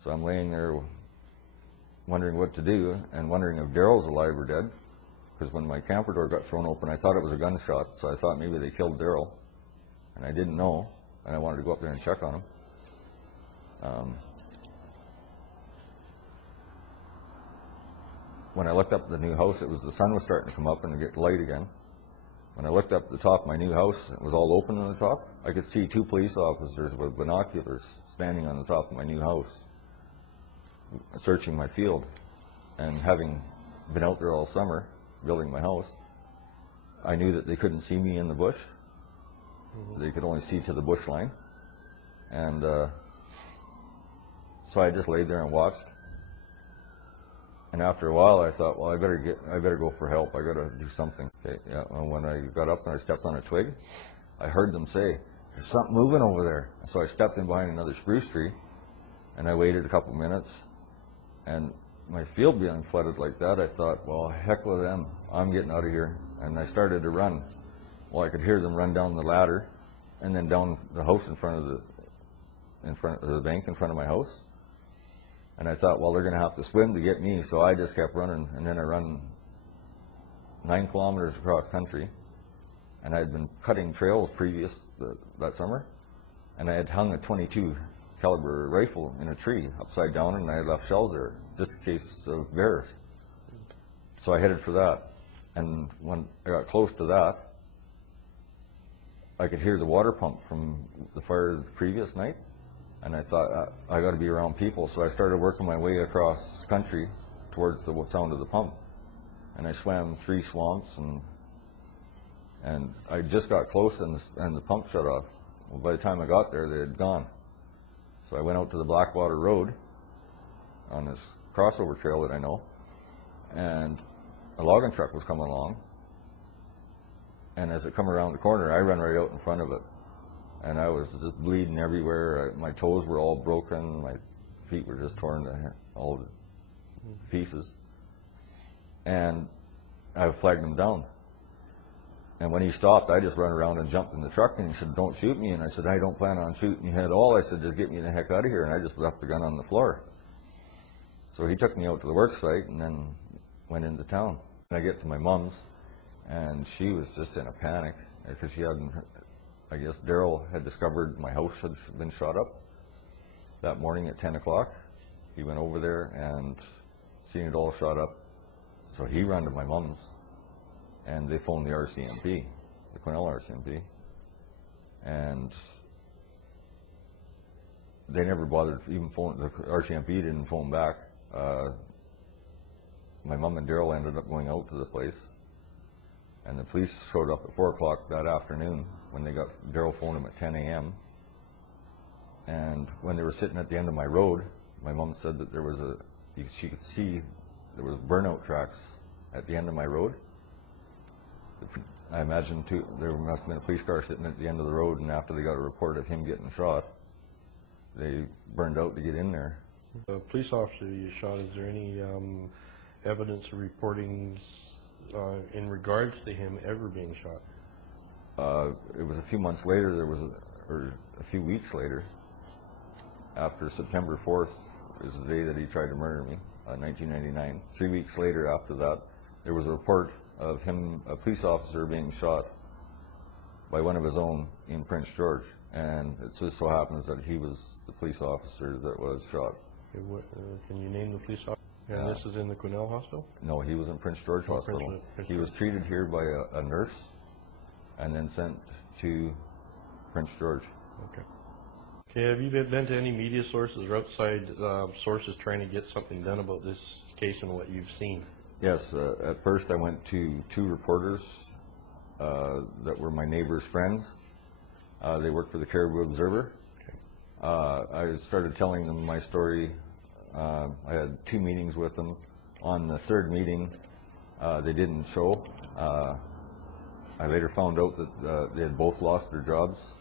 So I'm laying there wondering what to do and wondering if Daryl's alive or dead. Because when my camper door got thrown open, I thought it was a gunshot, so I thought maybe they killed Daryl. And I didn't know, and I wanted to go up there and check on him. When I looked up at the new house, the sun was starting to come up and get light again. When I looked up at the top of my new house, it was all open on the top. I could see 2 police officers with binoculars standing on the top of my new house, searching my field. And having been out there all summer, building my house, I knew that they couldn't see me in the bush. They could only see to the bush line. And so I just laid there and watched. And after a while, I thought, well, I better go for help. I got to do something. Okay, yeah. And when I got up and I stepped on a twig, I heard them say, "There's something moving over there." So I stepped in behind another spruce tree, and I waited a couple minutes. And my field being flooded like that, I thought, well, heck with them. I'm getting out of here. And I started to run. Well, I could hear them run down the ladder, and then down the house in front of the bank in front of my house. And I thought, well, they're going to have to swim to get me, so I just kept running. And then I run 9 kilometers across country, and I had been cutting trails previous that summer, and I had hung a .22 caliber rifle in a tree upside down, and I had left shells there just in case of bears. So I headed for that, and when I got close to that, I could hear the water pump from the fire the previous night. And I thought, I got to be around people, so I started working my way across country towards the sound of the pump. And I swam 3 swamps, and I just got close, and the pump shut off. Well, by the time I got there, they had gone. So I went out to the Blackwater Road on this crossover trail that I know, and a logging truck was coming along. And as it come around the corner, I ran right out in front of it. And I was just bleeding everywhere. My toes were all broken. My feet were just torn to all to pieces. And I flagged him down. And when he stopped, I just ran around and jumped in the truck, and he said, "Don't shoot me." And I said, "I don't plan on shooting you at all." I said, "Just get me the heck out of here." And I just left the gun on the floor. So he took me out to the work site and then went into town. And I get to my mom's, and she was just in a panic because she hadn't heard. I guess Daryl had discovered my house had been shot up that morning at 10 o'clock. He went over there and seen it all shot up. So he ran to my mom's, and they phoned the RCMP, the Quesnel RCMP. And they never bothered even phone. The RCMP didn't phone back. My mom and Daryl ended up going out to the place. And the police showed up at 4 o'clock that afternoon when they got Daryl phoned him at 10 a.m. And when they were sitting at the end of my road, my mom said that there was she could see there was burnout tracks at the end of my road. I imagine there must have been a police car sitting at the end of the road, and after they got a report of him getting shot, they burned out to get in there. The police officer you shot, is there any evidence or reportings in regards to him ever being shot? It was a few months later, or a few weeks later, after September 4th is the day that he tried to murder me, 1999. 3 weeks later after that, there was a report of him, a police officer, being shot by one of his own in Prince George. And it just so happens that he was the police officer that was shot. Okay, can you name the police officer? And this is in the Quesnel Hospital? No, he was in Prince George Hospital. He was treated here by a nurse and then sent to Prince George. Okay. Okay, have you been to any media sources or outside sources trying to get something done about this case and what you've seen? Yes, at first I went to 2 reporters that were my neighbor's friends. They worked for the Caribou Observer. Okay. I started telling them my story. I had 2 meetings with them. On the 3rd meeting, they didn't show. I later found out that they had both lost their jobs.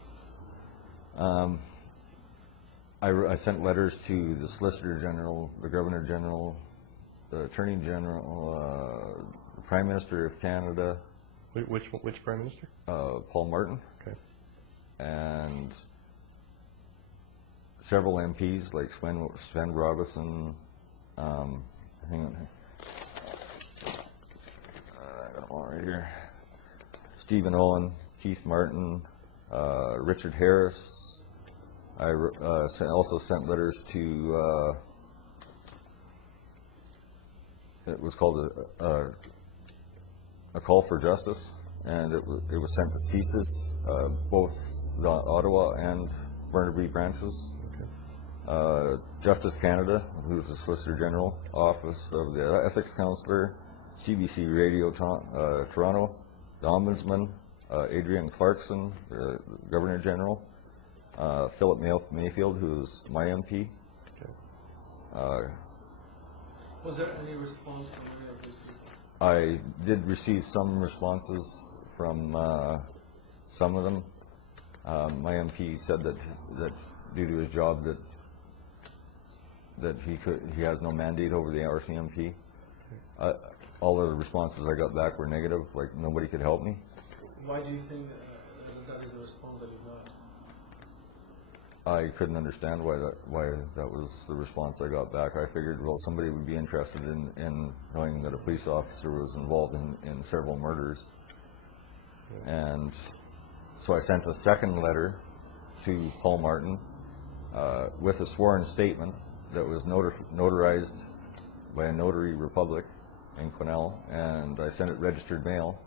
I sent letters to the Solicitor General, the Governor General, the Attorney General, the Prime Minister of Canada. Which Prime Minister? Paul Martin. Okay. And several MPs like Sven Robinson, hang on, I got them all right here. Stephen Owen, Keith Martin, Richard Harris. I also sent letters to, it was called a call for justice, and it was sent to CSIS, both the Ottawa and Burnaby branches. Okay. Justice Canada, who's the Solicitor General, Office of the Ethics Counselor, CBC Radio Toronto, the Ombudsman, Adrian Clarkson, the Governor General, Philip Mayfield, who's my MP. Okay. Was there any response from any of these people? I did receive some responses from some of them. My MP said that due to his job that he has no mandate over the RCMP. All of the responses I got back were negative, like nobody could help me. Why do you think that is the response that you got? I couldn't understand why that was the response I got back. I figured, well, somebody would be interested in knowing that a police officer was involved in several murders. And so I sent a second letter to Paul Martin with a sworn statement that was notarized by a notary republic in Quesnel, and I sent it registered mail,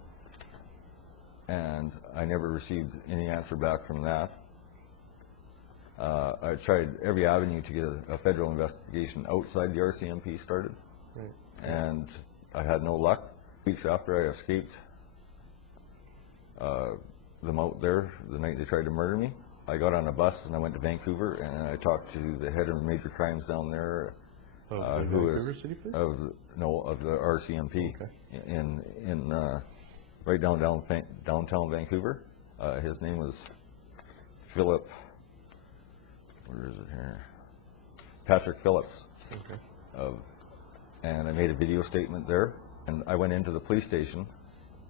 and I never received any answer back from that. I tried every avenue to get a federal investigation outside the RCMP started, and I had no luck. Weeks after I escaped them out there, the night they tried to murder me, I got on a bus and I went to Vancouver, and I talked to the head of major crimes down there, who is of the RCMP. Okay. in right downtown Vancouver. His name was Philip. Where is it here? Patrick Phillips. Okay. And I made a video statement there, and I went into the police station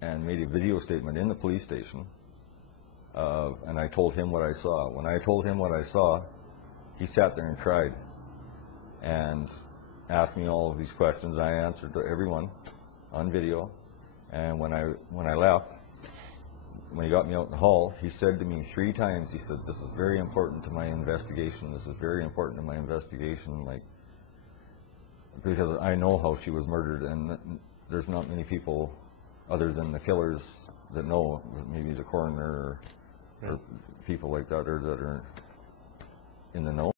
and made a video statement in the police station, and I told him what I saw. When I told him what I saw, he sat there and cried and asked me all of these questions. I answered to everyone on video, and when I left, when he got me out in the hall, he said to me 3 times, he said, "This is very important to my investigation. This is very important to my investigation," like, because I know how she was murdered, and there's not many people other than the killers that know, maybe the coroner or people like that, or that are in the know.